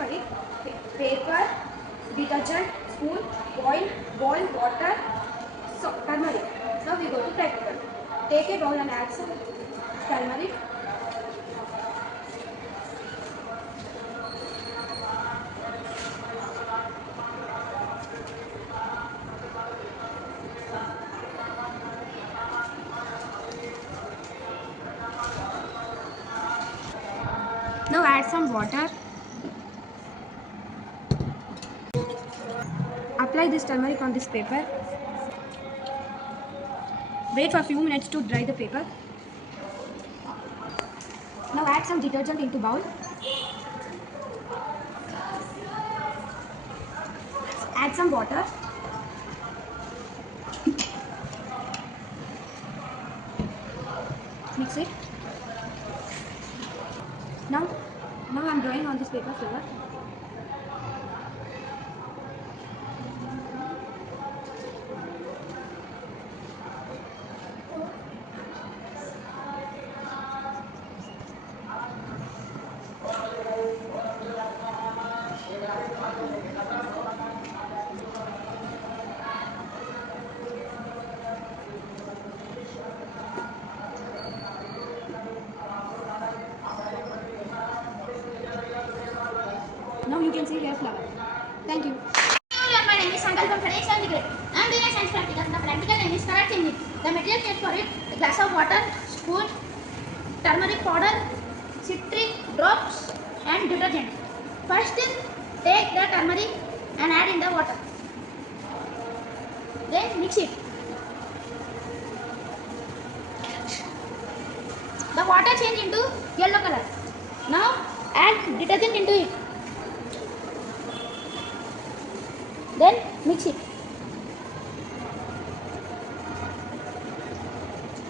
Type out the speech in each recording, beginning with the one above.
for it: paper, detergent, spoon, boil water, turmeric. Now we go to practical. Take a bowl and add some turmeric. Now add some water. Apply this turmeric on this paper. Wait for a few minutes to dry the paper. Now add some detergent into bowl. Add some water. Mix it. Now I'm drawing on this paper silver. Now you can see your flower. Thank you. My name is Sankalp from 7th grade. I am doing a science practical. The practical name is color changing. The material change for it: a glass of water, spoon, turmeric powder, citric drops, and detergent. First, take the turmeric and add in the water. Then mix it. The water change into yellow color. Now add detergent into it. Then mix it.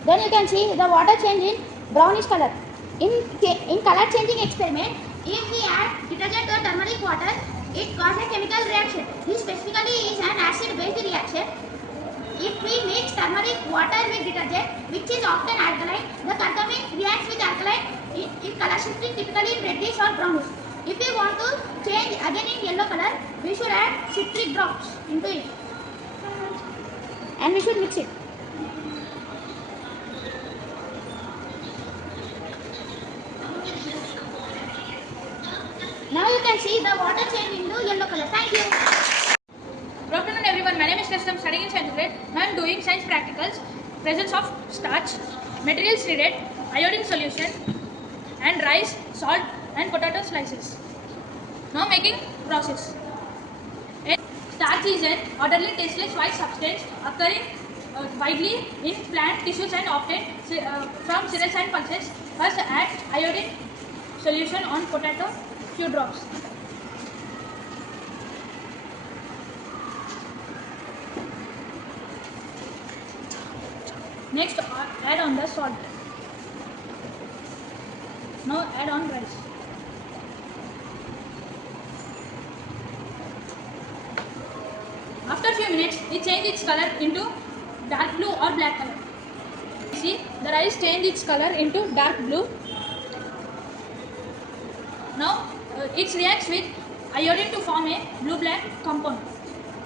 Then you can see the water change in brownish color. In color changing experiment, if we add detergent to turmeric water, it causes a chemical reaction. This specifically is an acid-based reaction. If we mix turmeric water with detergent, which is often alkaline, the curcumin reacts with alkaline in color shifting, typically in reddish or brownish. If we want to change again in yellow color, we should add citric drops into it and we should mix it. Now you can see the water change into yellow color. Thank you. Good afternoon everyone, my name is Krishna. I am studying in 7th grade. Now I am doing science practicals, presence of starch, materials needed, iodine solution and rice, salt and potato slices. Now making process. Starch is an orderly tasteless white substance occurring widely in plant tissues and often from cereals and pulses. First add iodine solution on potato, few drops. Next add on the salt. Now add on rice. After a few minutes, it changes its color into dark blue or black color. See, the rice changed its color into dark blue. Now it reacts with iodine to form a blue-black compound.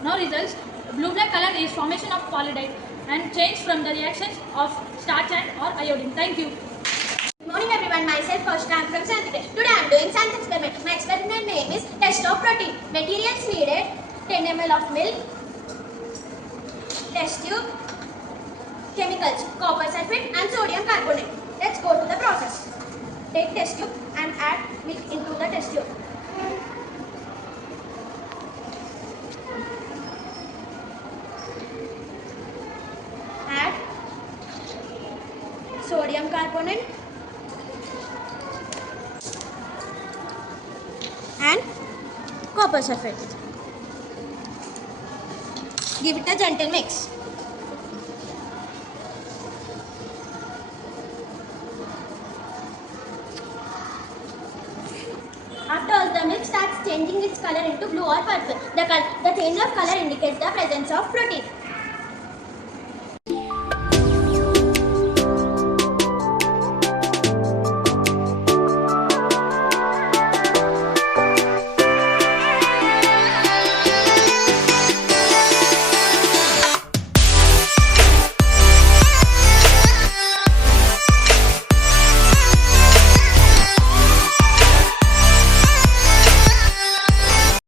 Now results: blue-black color is formation of polydite and change from the reactions of starch and or iodine. Thank you. Good morning everyone, myself Kaushika, I am from 7th grade. Today I am doing science experiment. My experiment name is test of protein. Materials needed: 10 ml of milk, test tube, chemicals, copper sulfate and sodium carbonate. Let's go to the process. Take test tube and add milk into the test tube. Add sodium carbonate and copper sulfate. Give it a gentle mix. After all, the milk starts changing its color into blue or purple. The change of color indicates the presence of protein.